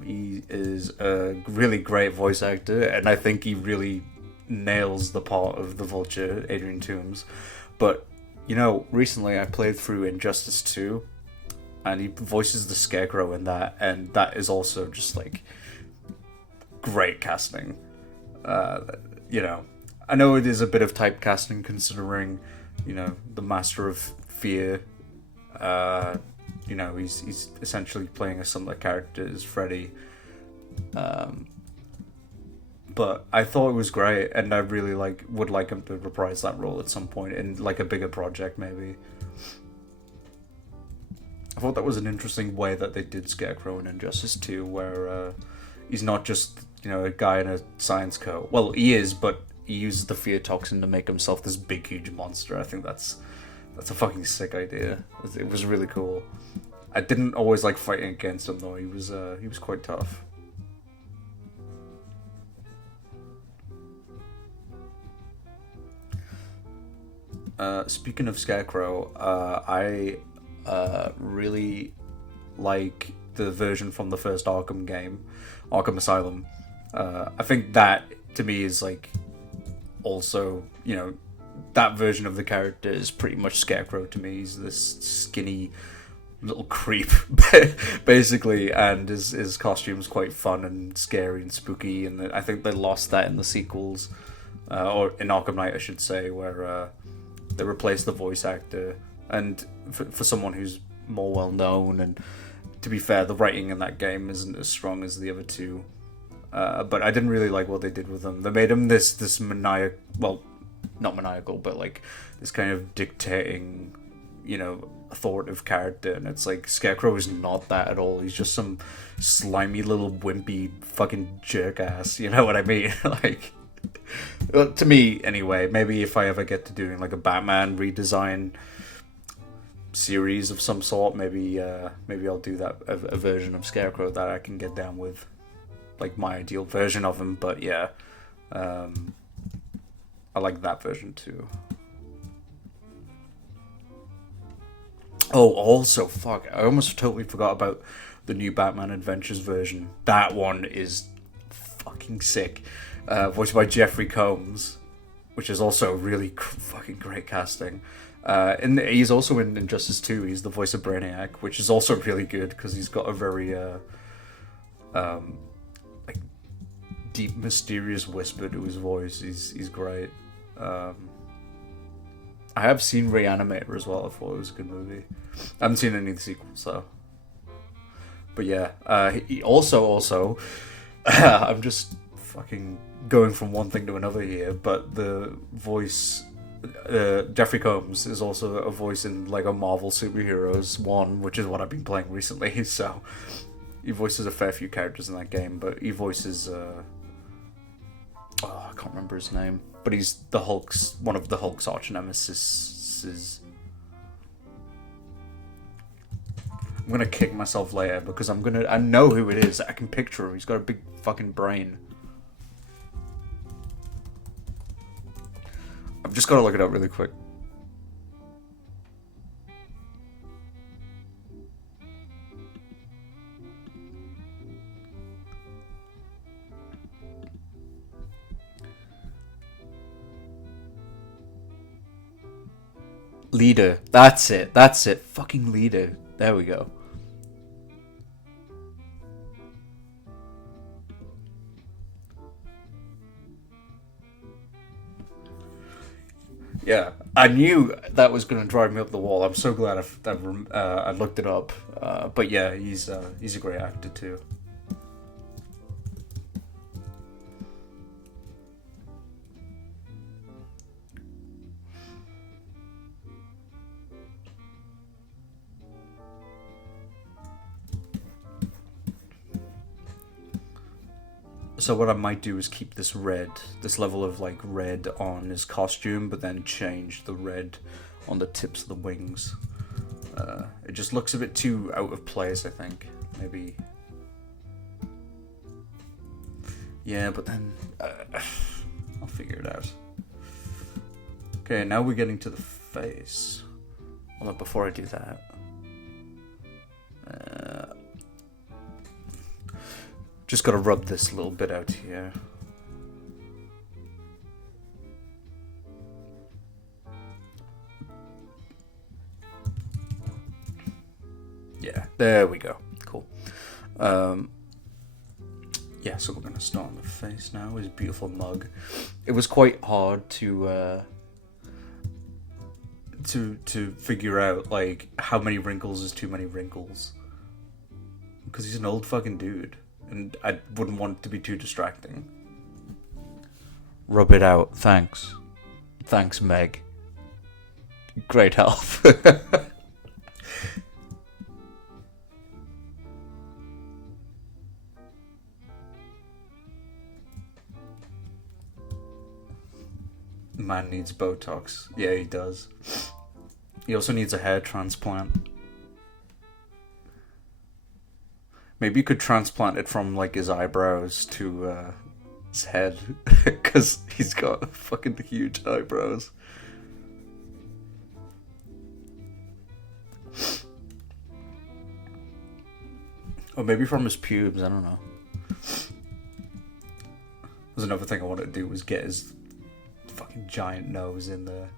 He is a really great voice actor, and I think he really nails the part of the Vulture, Adrian Toomes. But, recently I played through Injustice 2, and he voices the Scarecrow in that, and that is also just, like, great casting. I know it is a bit of typecasting considering, the Master of Fear. He's essentially playing a similar character as Freddy. But I thought it was great, and I really would like him to reprise that role at some point in like a bigger project, maybe. I thought that was an interesting way that they did Scarecrow in Injustice 2, where he's not just a guy in a science coat. Well, he is, but he uses the fear toxin to make himself this big, huge monster. I think that's a fucking sick idea. It was really cool. I didn't always like fighting against him though. He was quite tough. Speaking of Scarecrow, I really like the version from the first Arkham game, Arkham Asylum. I think that to me is like also, that version of the character is pretty much Scarecrow to me. He's this skinny little creep, basically, and his costume's quite fun and scary and spooky, and I think they lost that in the sequels, or in Arkham Knight, I should say, where they replaced the voice actor, and for someone who's more well-known, and to be fair, the writing in that game isn't as strong as the other two. But I didn't really like what they did with him. They made him this maniacal, well, not maniacal, but like this kind of dictating, authoritative character. And it's like, Scarecrow is not that at all. He's just some slimy little wimpy fucking jerk ass. You know what I mean? Like, to me, anyway. Maybe if I ever get to doing like a Batman redesign, series of some sort. Maybe I'll do that a version of Scarecrow that I can get down with, like my ideal version of him. But yeah, I like that version too. Oh, also, fuck, I almost totally forgot about the new Batman Adventures version. That one is fucking sick. Voiced by Jeffrey Combs, which is also really fucking great casting. And he's also in Injustice 2. He's the voice of Brainiac, which is also really good because he's got a very like deep, mysterious whisper to his voice. He's great. I have seen Reanimator as well. I thought it was a good movie. I haven't seen any of the sequels though. But yeah, he also I'm just fucking going from one thing to another here. But the voice, Jeffrey Combs is also a voice in Lego Marvel Superheroes 1, which is what I've been playing recently. So he voices a fair few characters in that game, but he voices I can't remember his name, but he's the Hulk's one of the Hulk's arch nemesis. I'm gonna kick myself later because I know who it is. I can picture him. He's got a big fucking brain. I've just gotta look it up really quick. Leader. That's it. Fucking Leader. There we go. Yeah, I knew that was going to drive me up the wall. I'm so glad I looked it up. But yeah, he's a great actor too. So what I might do is keep this level of like red on his costume, but then change the red on the tips of the wings. It just looks a bit too out of place, I think. Maybe. Yeah, but then I'll figure it out. Okay, now we're getting to the face. Although before I do that, just gotta rub this little bit out here. Yeah, there we go. Cool. Yeah, so we're gonna start on the face now. His beautiful mug. It was quite hard to figure out like how many wrinkles is too many wrinkles, because he's an old fucking dude. And I wouldn't want it to be too distracting. Rub it out. Thanks. Thanks, Meg. Great help. Man needs Botox. Yeah, he does. He also needs a hair transplant. Maybe you could transplant it from like his eyebrows to his head, because he's got fucking huge eyebrows. Or maybe from his pubes, I don't know. There's another thing I wanted to do was get his fucking giant nose in there.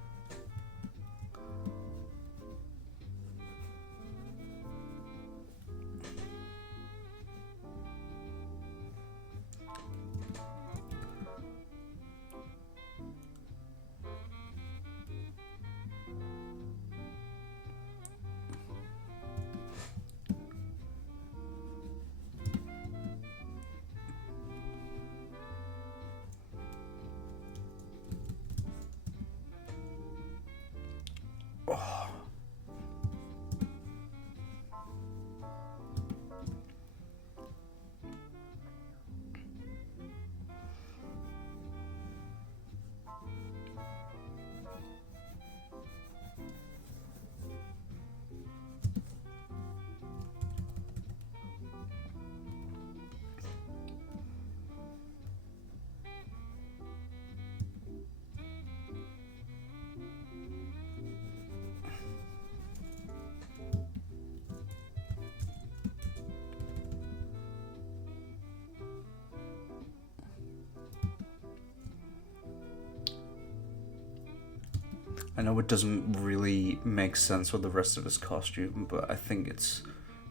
I know it doesn't really make sense with the rest of his costume, but I think it's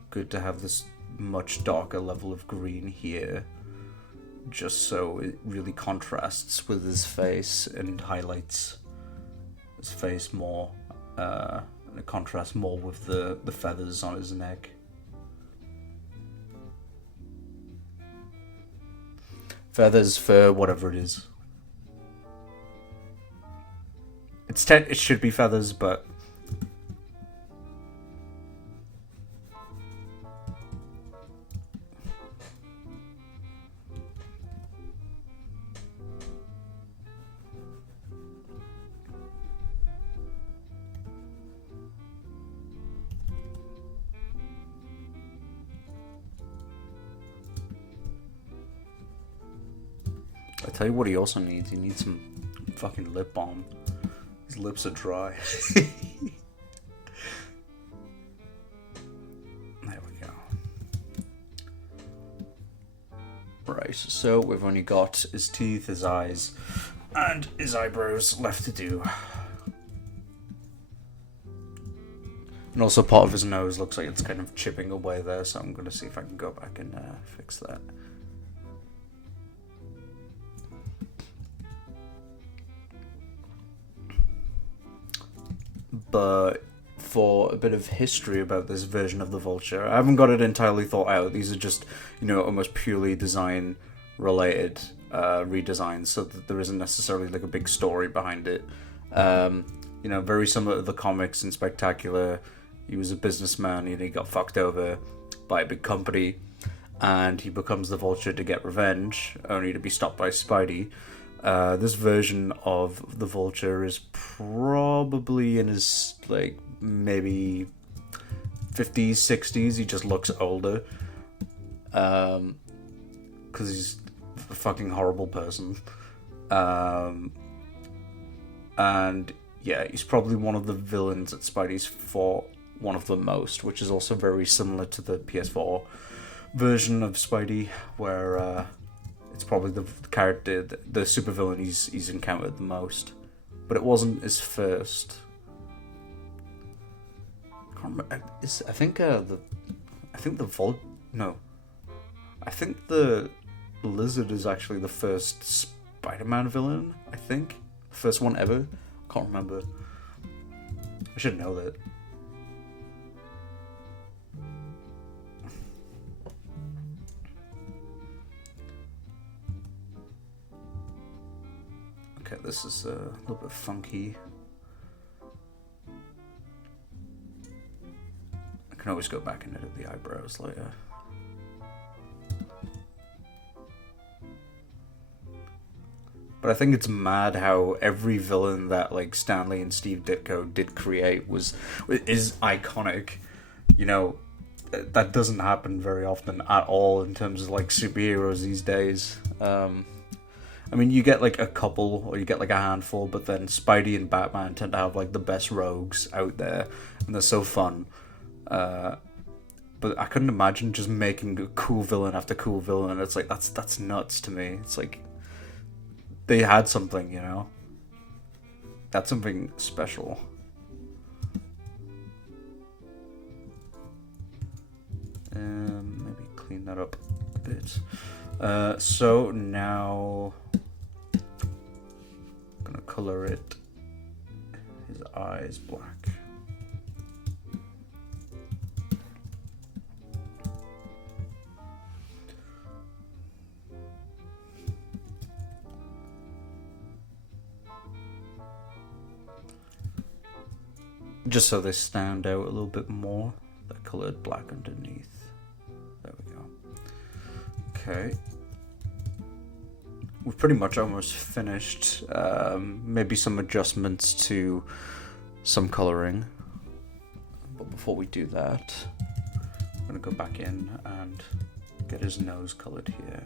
good to have this much darker level of green here, just so it really contrasts with his face and highlights his face more, and it contrasts more with the feathers on his neck. Feathers, fur, whatever it is. It should be feathers, but I tell you what he also needs. He needs some fucking lip balm. His lips are dry. There we go. Right, so we've only got his teeth, his eyes, and his eyebrows left to do. And also part of his nose looks like it's kind of chipping away there, so I'm going to see if I can go back and fix that. But for a bit of history about this version of the Vulture, I haven't got it entirely thought out. These are just, almost purely design related redesigns, so that there isn't necessarily like a big story behind it. Very similar to the comics in Spectacular. He was a businessman and he got fucked over by a big company, and he becomes the Vulture to get revenge, only to be stopped by Spidey. This version of the Vulture is probably in his, maybe 50s, 60s. He just looks older. Because he's a fucking horrible person. And, yeah, he's probably one of the villains that Spidey's fought one of the most, which is also very similar to the PS4 version of Spidey, where... it's probably the character, the supervillain he's encountered the most, but it wasn't his first. I can't remember. I think the Lizard is actually the first Spider-Man villain. I think the first one ever. I can't remember. I should know that. Okay, this is a little bit funky. I can always go back and edit the eyebrows later. But I think it's mad how every villain that Stanley and Steve Ditko did create is iconic. That doesn't happen very often at all in terms of superheroes these days. You get a couple, or you get a handful, but then Spidey and Batman tend to have the best rogues out there, and they're so fun. But I couldn't imagine just making a cool villain after cool villain. It's that's nuts to me. It's they had something, That's something special. Maybe clean that up a bit. So now I'm gonna color it his eyes black. Just so they stand out a little bit more. They're colored black underneath. There we go. Okay. We've pretty much almost finished. Maybe some adjustments to some coloring. But before we do that, I'm going to go back in and get his nose colored here.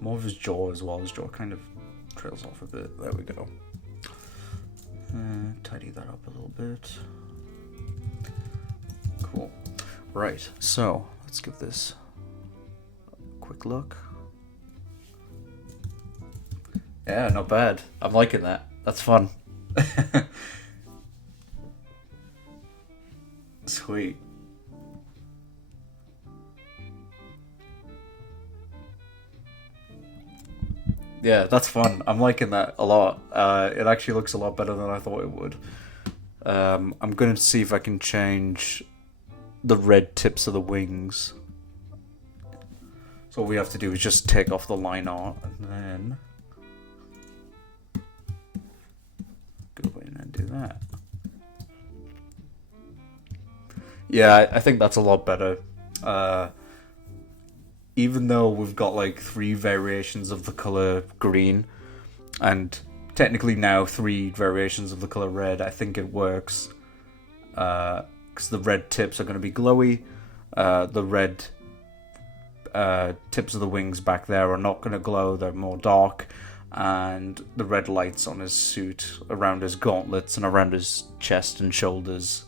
More of his jaw as well. His jaw kind of trails off a bit. There we go. Tidy that up a little bit. Cool. Right, so let's give this look. Yeah, not bad. I'm liking that. That's fun. Sweet. Yeah, that's fun. I'm liking that a lot. It actually looks a lot better than I thought it would. I'm going to see if I can change the red tips of the wings. So all we have to do is just take off the line art and then go in and do that. Yeah, I think that's a lot better. Even though we've got like 3 variations of the color green, and technically now 3 variations of the color red, I think it works. Because the red tips are going to be glowy. The red tips of the wings back there are not going to glow, they're more dark. And the red lights on his suit, around his gauntlets and around his chest and shoulders,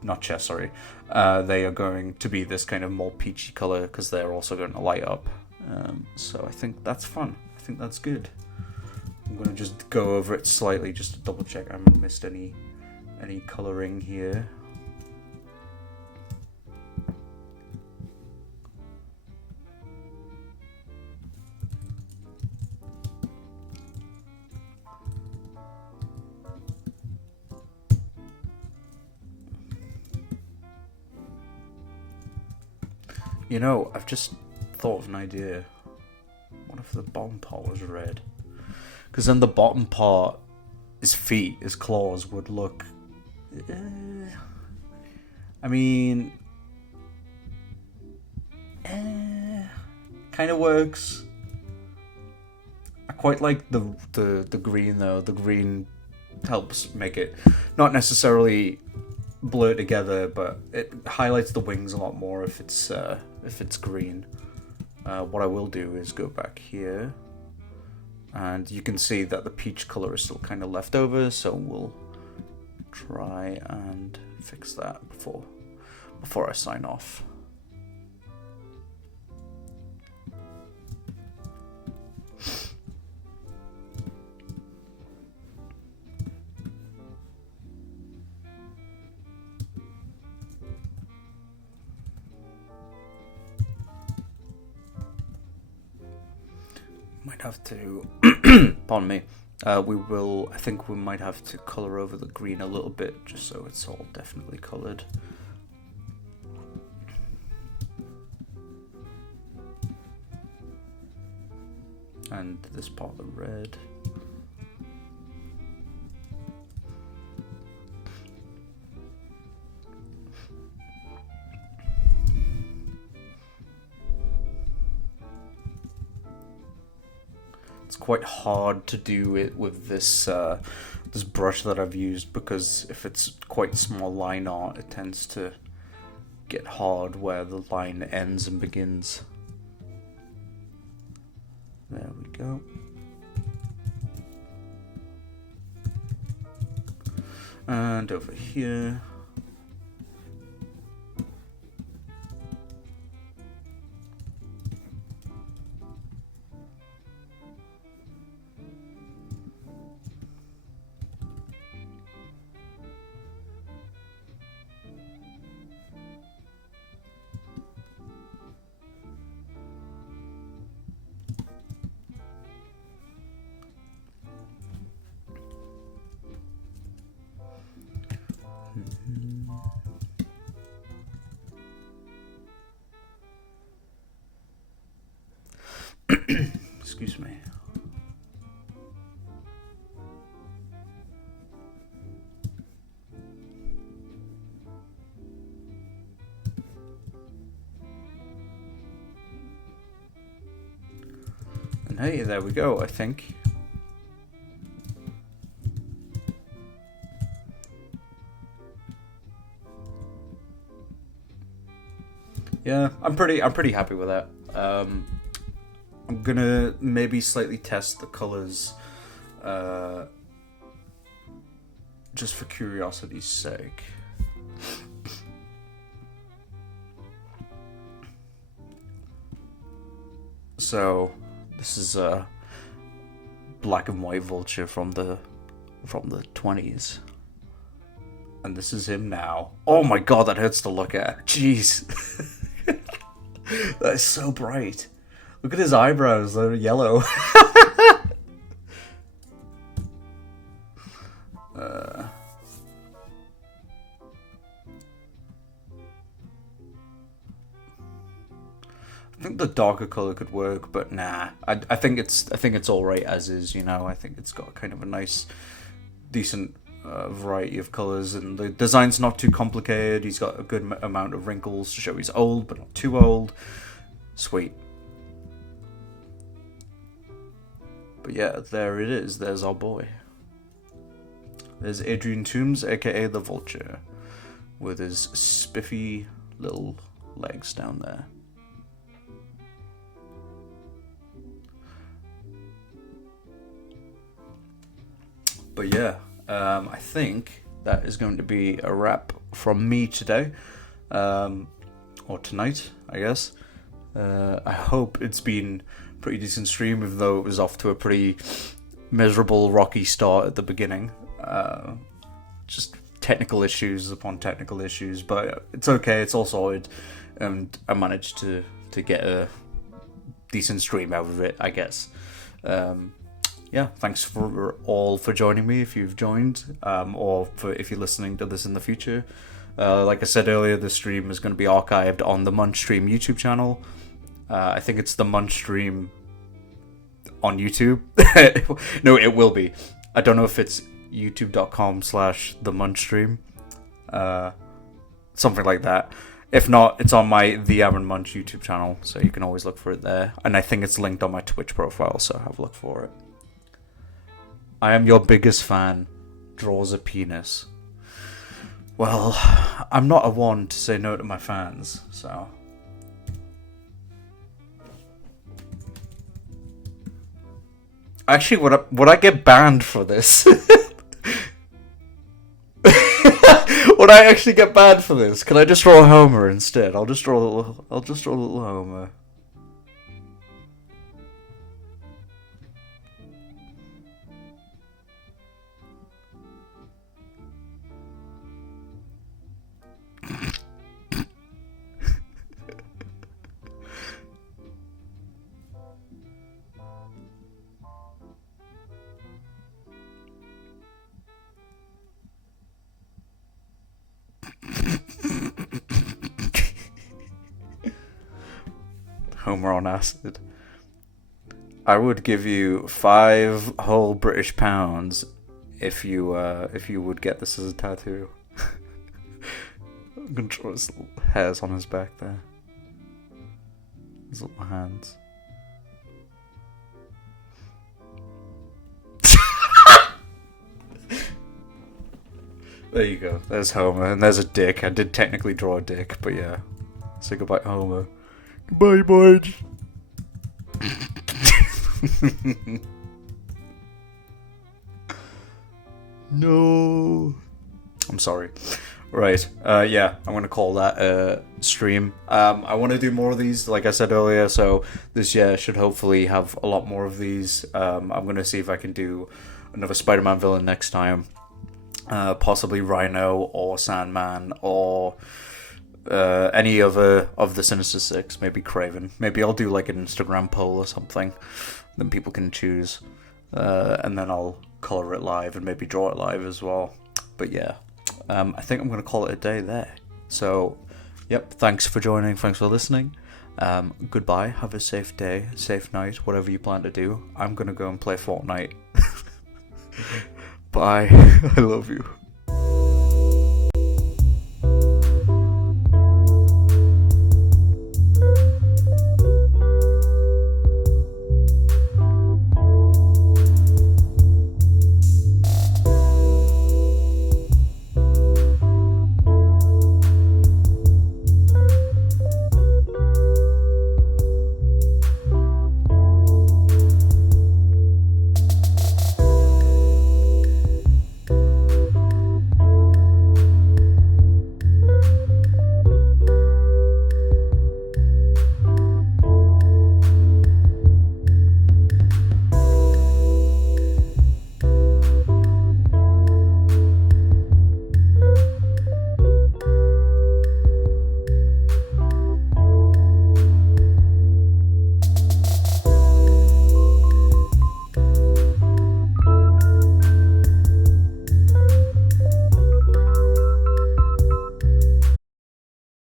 not chest, sorry, they are going to be this kind of more peachy color because they're also going to light up. So I think that's fun. I think that's good. I'm going to just go over it slightly just to double check I haven't missed any coloring here. You know, I've just thought of an idea. What if the bottom part was red? Because then the bottom part, his feet, his claws would look... I mean... kind of works. I quite like the green though. The green helps make it not necessarily blur together, but it highlights the wings a lot more if it's green. What I will do is go back here, and you can see that the peach color is still kind of left over, so we'll try and fix that before I sign off. Might have to, pardon me, I think we might have to colour over the green a little bit, just so it's all definitely coloured. And this part of the red. It's quite hard to do it with this this brush that I've used, because if it's quite small line art, it tends to get hard where the line ends and begins. There we go. And over here. Excuse me. And hey, there we go, I think. Yeah, I'm pretty happy with that. I'm gonna maybe slightly test the colors, just for curiosity's sake. So this is a black and white Vulture from the 20s. And this is him now. Oh my god, that hurts to look at. Jeez. That is so bright. Look at his eyebrows, they're yellow. I think the darker color could work, but nah. I think it's all right as is. You know, I think it's got kind of a nice, decent variety of colors, and the design's not too complicated. He's got a good amount of wrinkles to show he's old, but not too old. Sweet. But yeah, there it is. There's our boy. There's Adrian Toombs, aka the Vulture, with his spiffy little legs down there. But yeah, I think that is going to be a wrap from me today, or tonight, I guess. I hope it's been a pretty decent stream, even though it was off to a pretty miserable, rocky start at the beginning. Just technical issues upon technical issues, but it's okay, it's all sorted, and I managed to get a decent stream out of it, I guess. Yeah, thanks for joining me if you've joined, or if you're listening to this in the future. Like I said earlier, the stream is going to be archived on the Munch Stream YouTube channel. I think it's the Munch Stream on YouTube. No, it will be. I don't know if it's youtube.com/the Munch Stream. Something like that. If not, it's on my The Aaron Munch YouTube channel, so you can always look for it there. And I think it's linked on my Twitch profile, so have a look for it. I am your biggest fan. Draws a penis. Well, I'm not a one to say no to my fans, so... Actually, would I get banned for this? Would I actually get banned for this? Can I just draw a Homer instead? I'll just draw a little Homer. Homer on acid. I would give you 5 whole British pounds if you would get this as a tattoo. I'm gonna draw his little hairs on his back there. His little hands. There you go. There's Homer, and there's a dick. I did technically draw a dick, but yeah. Say goodbye, Homer. Goodbye, Marge. No. I'm sorry. Right. Yeah, I'm gonna call that a stream. I want to do more of these, like I said earlier. So this year should hopefully have a lot more of these. I'm gonna see if I can do another Spider-Man villain next time. Possibly Rhino or Sandman or any other of the Sinister Six. Maybe Kraven. Maybe I'll do like an Instagram poll or something. Then people can choose. And then I'll color it live and maybe draw it live as well. But yeah, I think I'm going to call it a day there. So, yep, thanks for joining. Thanks for listening. Goodbye. Have a safe day, safe night, whatever you plan to do. I'm going to go and play Fortnite. Bye. I love you.